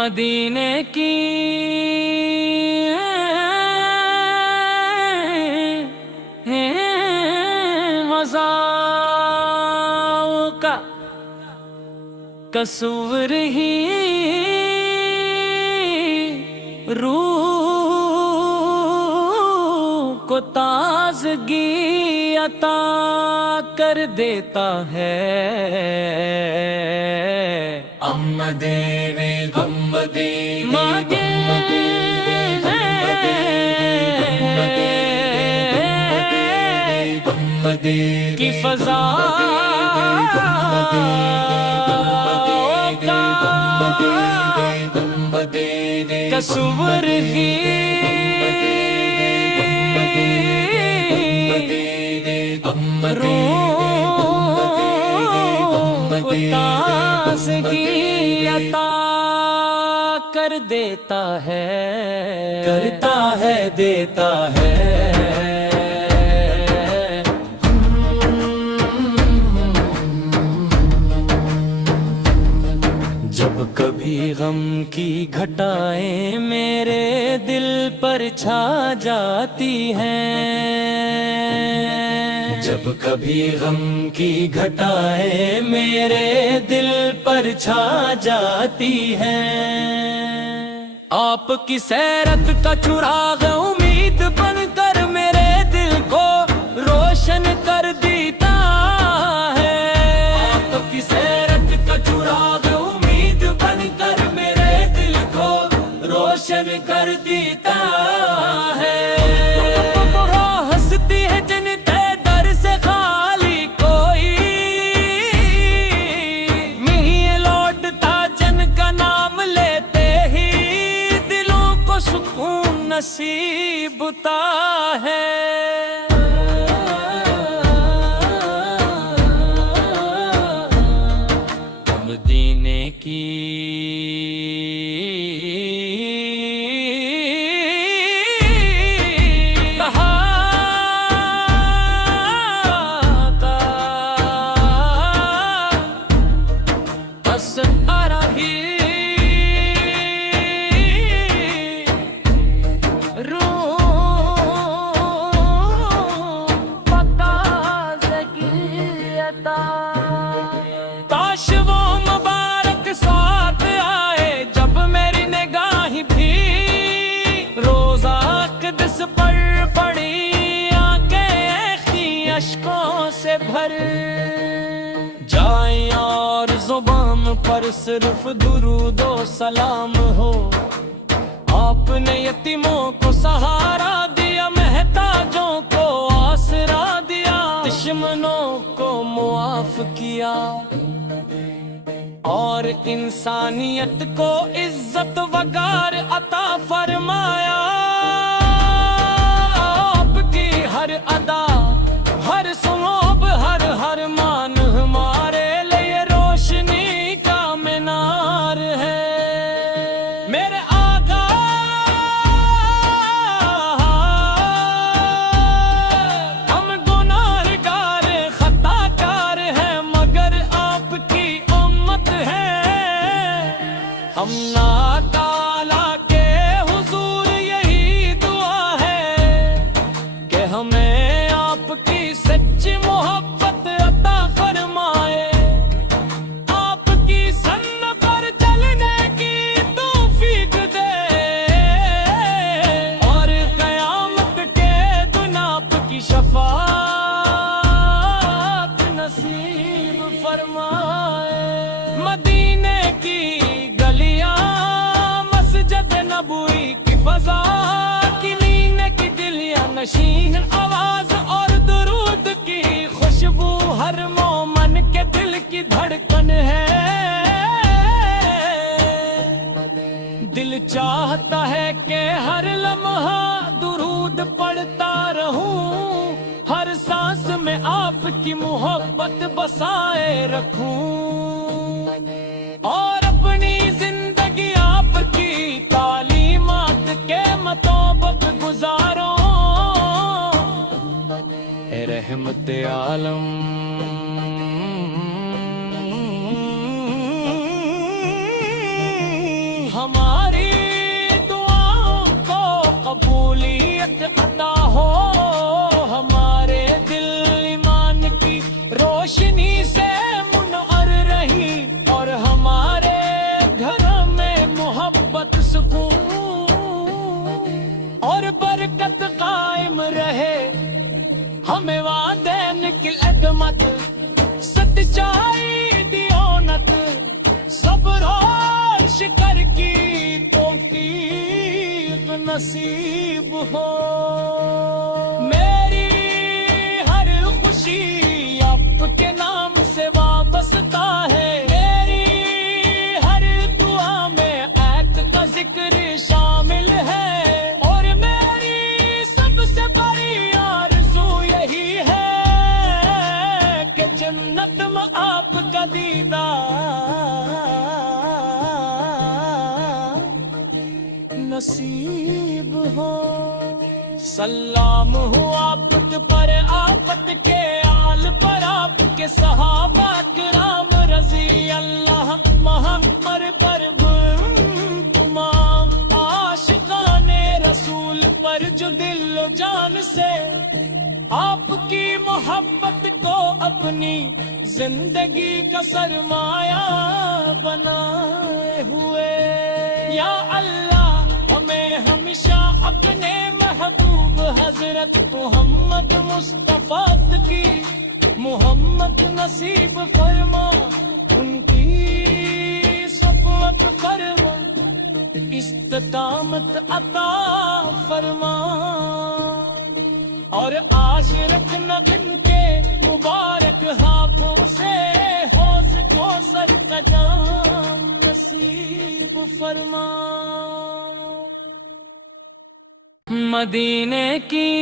مدینے کی مزاؤں کا تصور ہی روح کو تازگی عطا کر دیتا ہے۔ مدینے کی فضا تصور ہی روح کو تازگی عطا کر دیتا ہے، کرتا ہے دیتا ہے۔ جب کبھی غم کی گھٹائیں میرے دل پر چھا جاتی ہیں، جب کبھی غم کی گھٹائیں میرے دل پر چھا جاتی ہیں، آپ کی سیرت کا چراغ امید بن کر میرے دل کو روشن کر دیتا ہے۔ آپ کی سیرت کا چراغ امید بن کر میرے دل کو روشن کر دیتا ہے۔ ہنستی ہے جن کے در سے خالی کوئی نہیں لوٹتا، جن کا نام لیتے ہی دلوں کو سکون نصیب ہوتا ہے۔ مدینے کی کاش وہ مبارک ساتھ آئے جب میری نگاہ بھی روزہ اقدس پر پڑی، آنکھیں اشکوں سے بھر جائیں اور زبان پر صرف درود و سلام ہو۔ آپ نے یتیموں کو سہارا دیا، محتاجوں کو آسرا دیا، دشمنوں کو معاف کیا اور انسانیت کو عزت وقار عطا فرمایا۔ آپ کی ہر ادا، ہر سلوک، ہر مان ہمارے لیے روشنی کا مینار ہے۔ میرے آقا ہم گناہگار خطا کار ہیں، مگر آپ کی امت ہے۔ ہم اللہ تعالیٰ کے حضور یہی دعا ہے کہ ہمیں آپ کی سچی محبت عطا فرمائے، آپ کی سنت پر چلنے کی توفیق دے، اور قیامت کے دن آپ کی شفاعت نصیب فرمائے۔ مدینے کی گلیاں، مسجد نبوی کی فضا، کلینے کی دلیاں نشین آواز اور درود کی خوشبو ہر مومن کے دل کی دھڑکن ہے۔ دل چاہتا ہے کہ ہر لمحہ درود پڑھتا رہوں، ہر سانس میں آپ کی محبت بسائے رکھوں، اور اپنی زندگی آپ کی تعلیمات کے مطابق گزاروں۔ اے رحمت عالم، ہماری دعاؤں کو قبولیت عطا ہو، ہمارے دل ایمان کی روشنی سے منور رہی، اور ہمارے گھر میں محبت، سکون اور برکت قائم رہے، ہمیں وعدین کی عظمت، سچائی دیانت، صبر اور شکر کی توفیق نصیب ہو۔ میری ہر خوشی آپ کے نام سے وابستہ ہے، میری ہر دعا میں ایت کا ذکر شامل ہے، اور میری سب سے بڑی آرزو یہی ہے کہ جنت میں آپ کا دیدار نصیب ہو۔ سلام ہو آپ پر، آفت کے آل پر، آپ کے صحابہ کرام رضی اللہ محمد پر، تمام عاشقان رسول پر، جو دل و جان سے آپ کی محبت کو اپنی زندگی کا سرمایہ بنائے ہوئے۔ یا اللہ ہمیں ہمیشہ اپنے محبوب حضرت محمد مصطفیٰ کی محمد نصیب فرما، ان کی صحبت فرما، استقامت عطا فرما، اور آج رکھنا ان کے مبارک ہاتھوں سے حوض کوثر کا جام نصیب فرما۔ مدینے کی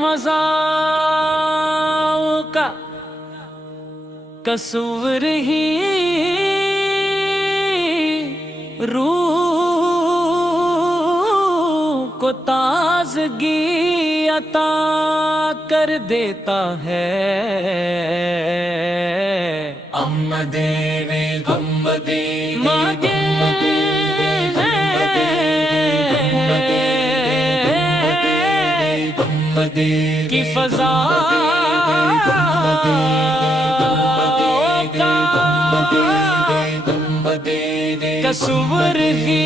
مزاح کا تصور ہی روح کو تازگی عطا کر دیتا ہے۔ کی فضا تصور ہی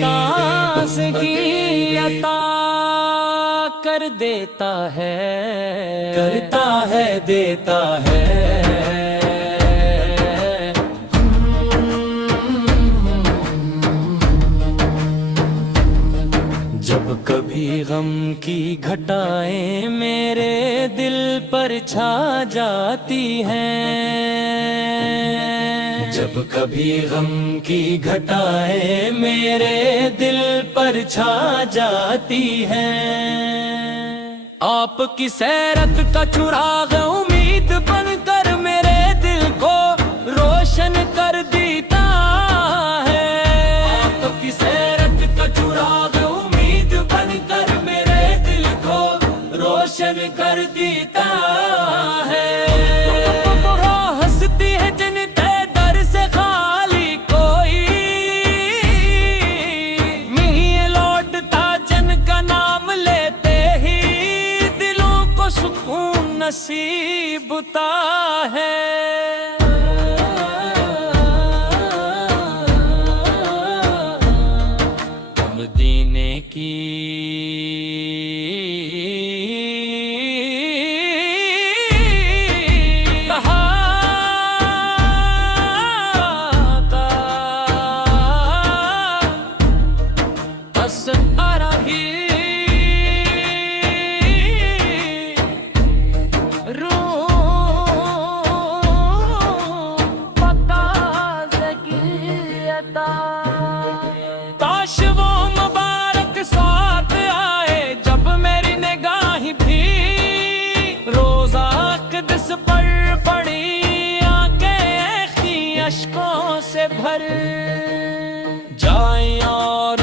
تازگی عطا کر دیتا ہے، کرتا ہے، دیتا ہے۔ جب کبھی غم کی گھٹائیں میرے دل پر چھا جاتی ہیں، جب کبھی غم کی گھٹائیں میرے دل پر چھا جاتی ہیں، آپ کی سیرت کا چراغ امید بن کر میرے دل کو روشن کر دیتا ہے، آپ کی سیرت کا چراغ امید بن کر میرے دل کو روشن کر دیتا ہے۔ ہنستی ہے جن کے در سے خالی کوئی نہیں لوٹتا، جن کا نام لیتے ہی دلوں کو سکون نصیب ہوتا ہے۔ مدینے کی کاش وہ مبارک ساتھ آئے جب میری نگاہ بھی روزہ اقدس پر پڑی، آنکھیں اشکوں سے بھر جائیں اور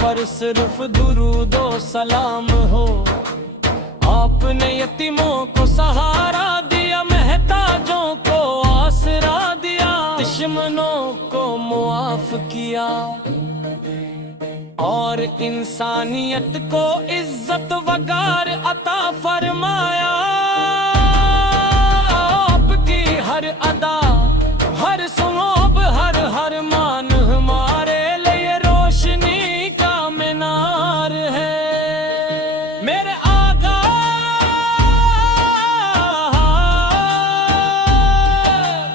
پر صرف درود و سلام ہو، آپ نے یتیموں کو سہارا دیا، محتاجوں کو آسرا دیا، دشمنوں کو معاف کیا اور انسانیت کو عزت وقار عطا فرمایا۔ آپ کی ہر ادا، ہر سلوک، ہر مان ہمارے لیے روشنی کا مینار ہے۔ میرے آقا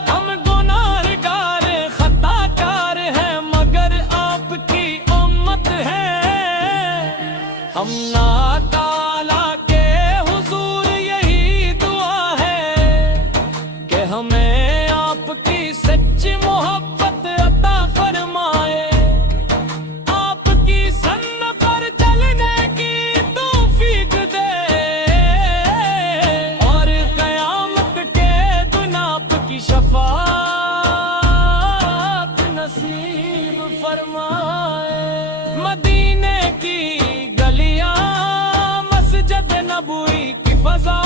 ہم گناہگار خطا کار ہیں، مگر آپ کی امت ہے۔ ہم اللہ تعالیٰ کے حضور یہی دعا ہے کہ ہمیں آپ کی سچی محبت عطا فرمائے، آپ کی سنت پر چلنے کی توفیق دے، اور قیامت کے دن آپ کی شفاعت نصیب فرمائے۔ مدینے کی گلیاں، مسجد نبوی کی فضا،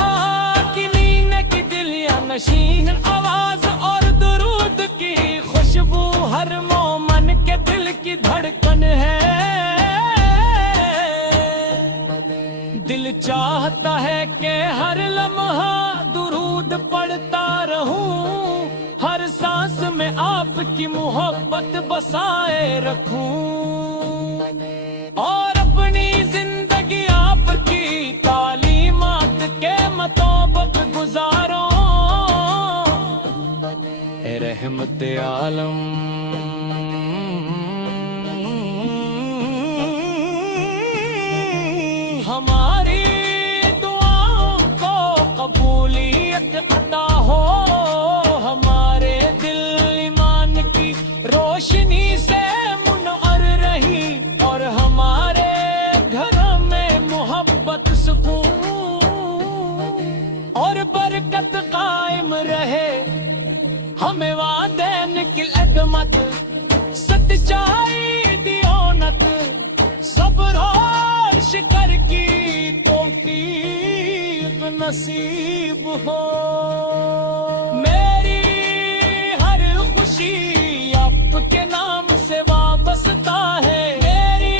کلینے کی دلیاں نشین آواز اور درود کی خوشبو ہر مومن کے دل کی دھڑکن ہے۔ دل چاہتا ہے کہ ہر لمحہ درود پڑھتا رہوں، ہر سانس میں آپ کی محبت بسائے رکھوں، اور اپنی زندگی آپ کی تعلیمات کے مطابق گزاروں۔ اے رحمت عالم، ہماری دعاؤں کو قبولیت عطا ہو، ہمارے دل ایمان کی روشنی سے منور رہی، اور ہمارے گھر میں محبت، سکون اور برکت قائم رہے۔ ہمیں وعدین کی عظمت، سچائی دیانت، صبر اور شکر کی توفیق نصیب ہو۔ میری ہر خوشی آپ کے نام سے وابستہ ہے، میری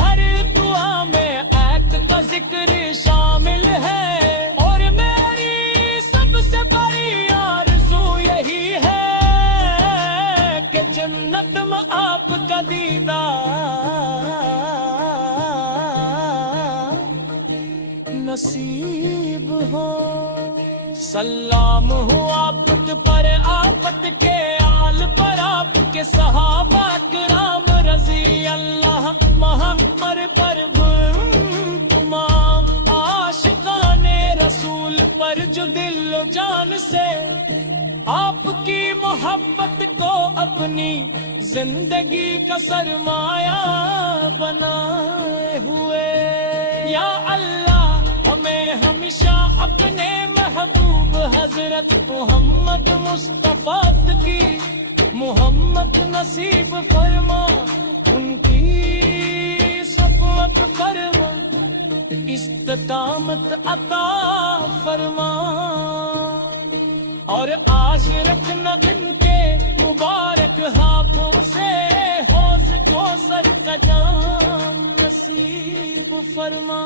ہر دعا میں عہد کا ذکر شامل ہے، اور میری سب سے بڑی آرزو یہی ہے کہ جنت میں آپ کا دیدار نصیب ہو۔ سلام ہو آپ پر، آفت کے آل پر، آپ کے صحابہ کرام رضی اللہ محمد پر، تمام عاشقان رسول پر جو دل و جان سے آپ کی محبت کو اپنی زندگی کا سرمایہ بنائے ہوئے۔ یا اللہ ہمیں ہمیشہ اپنے محبوب حضرت محمد مصطفیٰ کی محمد نصیب فرما، ان کی صحبت فرما، استقامت عطا فرما، اور آج رکھنا ان کے مبارک ہاتھوں سے حوض کوثر کا جام نصیب فرما۔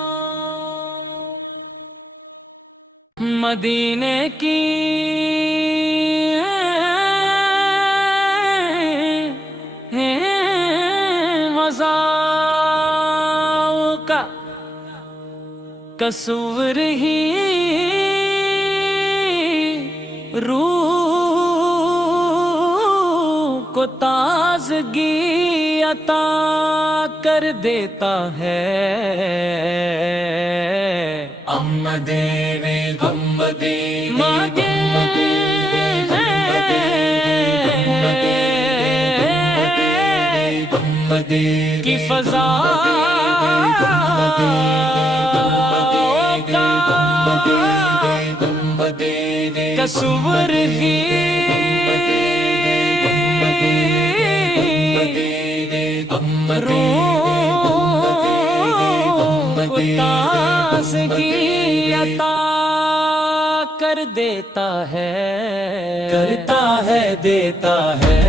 مدینے کی مزاؤں کا تصور ہی روح کو تازگی عطا کر دیتا ہے۔ کی فضا تصور ہی روح تازگی عطا کر دیتا ہے، کرتا ہے دیتا ہے۔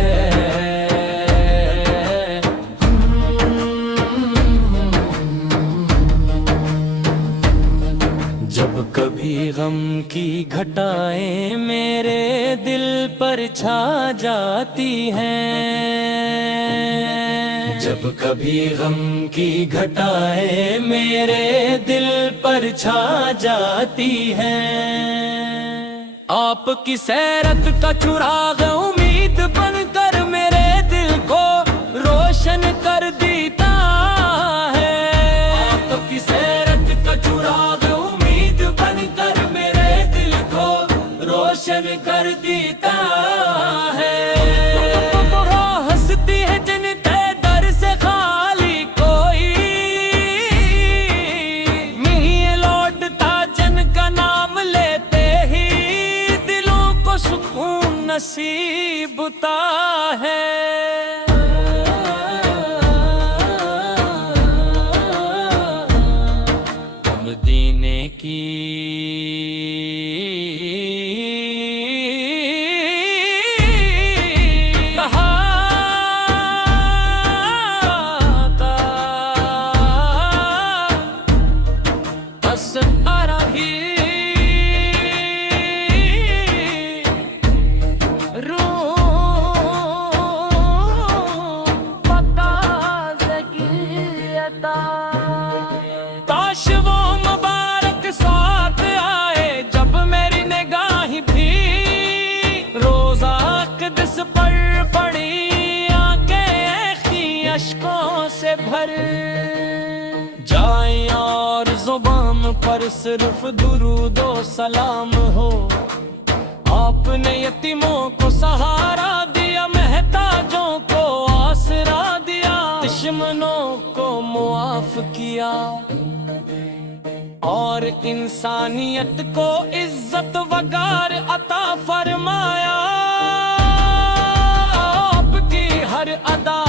جب کبھی غم کی گھٹائیں میرے دل پر چھا جاتی ہیں، جب کبھی غم کی گھٹائیں میرے دل پر چھا جاتی ہیں، آپ کی سیرت کا چراغ امید بن کر میرے دل کو روشن کر دیتا ہے۔ آپ کی سیرت کا چراغ امید بن کر میرے دل کو روشن کر دیتا ہے۔ ہنستی ہے جن کے در سے خالی کوئی نہیں لوٹتا، جن کا نام لیتے ہی دلوں کو سکون نصیب ہوتا ہے۔ مدینے کی کاش وہ مبارک ساتھ آئے جب میری نگاہ بھی روزہ اقدس پر پڑی، آنکھیں اشکوں سے بھر جائیں اور زبان پر صرف درود و سلام ہو۔ آپ نے یتیموں کو سہارا دیا، محتاجوں کو آسرا دیا، دشمنوں کو معاف کیا اور انسانیت کو عزت وقار عطا فرمایا۔ آپ کی ہر ادا،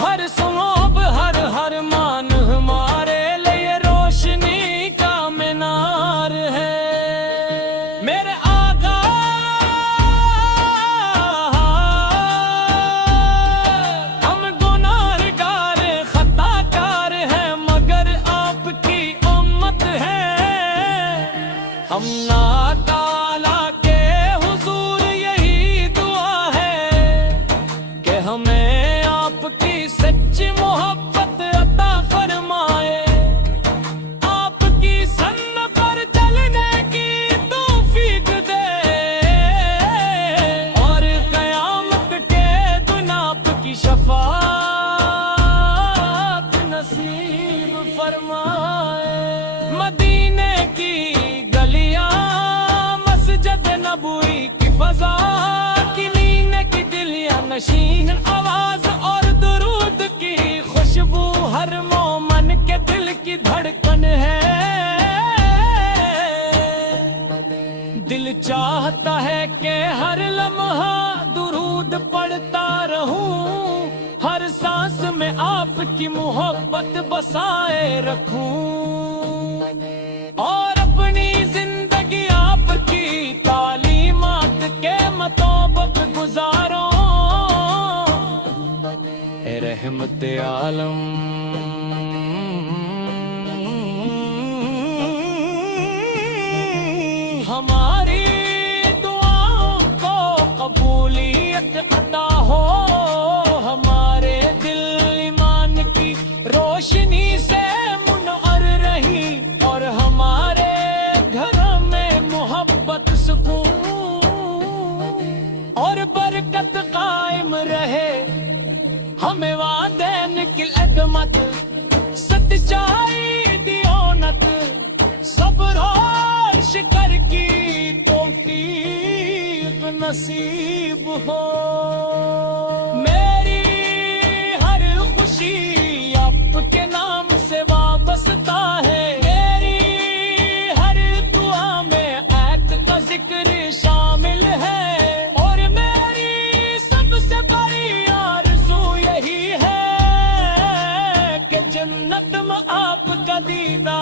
ہر سلوک، ہر مان ہمارے لیے روشنی کا مینار ہے۔ میرے آقا ہم گناہگار خطا کار ہیں، مگر آپ کی امت ہے۔ ہم اللہ تعالیٰ کے حضور یہی دعا ہے کہ ہمیں آپ کی سچی محبت عطا فرمائے، آپ کی سنت پر چلنے کی توفیق دے، اور قیامت کے دن آپ کی شفاعت نصیب فرمائے۔ مدینے کی گلیاں، مسجد نبوی کی فضا، کلینے کی دلیاں نشین آواز اور درود کی خوشبو ہر مومن کے دل کی دھڑکن ہے۔ دل چاہتا ہے کہ ہر لمحہ درود پڑھتا رہوں، ہر سانس میں آپ کی محبت بسائے رکھوں، اور اپنی زندگی آپ کی تعلیمات کے مطابق گزاروں۔ اے رحمت عالم، ہماری دعاؤں کو قبولیت عطا ہو، ہمارے دل ایمان کی روشنی سے منور رہی، اور ہمارے گھر میں محبت، سکون اور برکت قائم رہے۔ ہمیں وعدین کی عظمت، سچائی دیانت، صبر اور شکر کی توفیق نصیب ہو۔ میری ہر خوشی آپ کے نام سے وابستہ ہے، میری ہر دعا میں عہد کا ذکر شامل ہے، اور میری سب سے بڑی آرزو یہی ہے کہ جنت میں آپ کا دیدار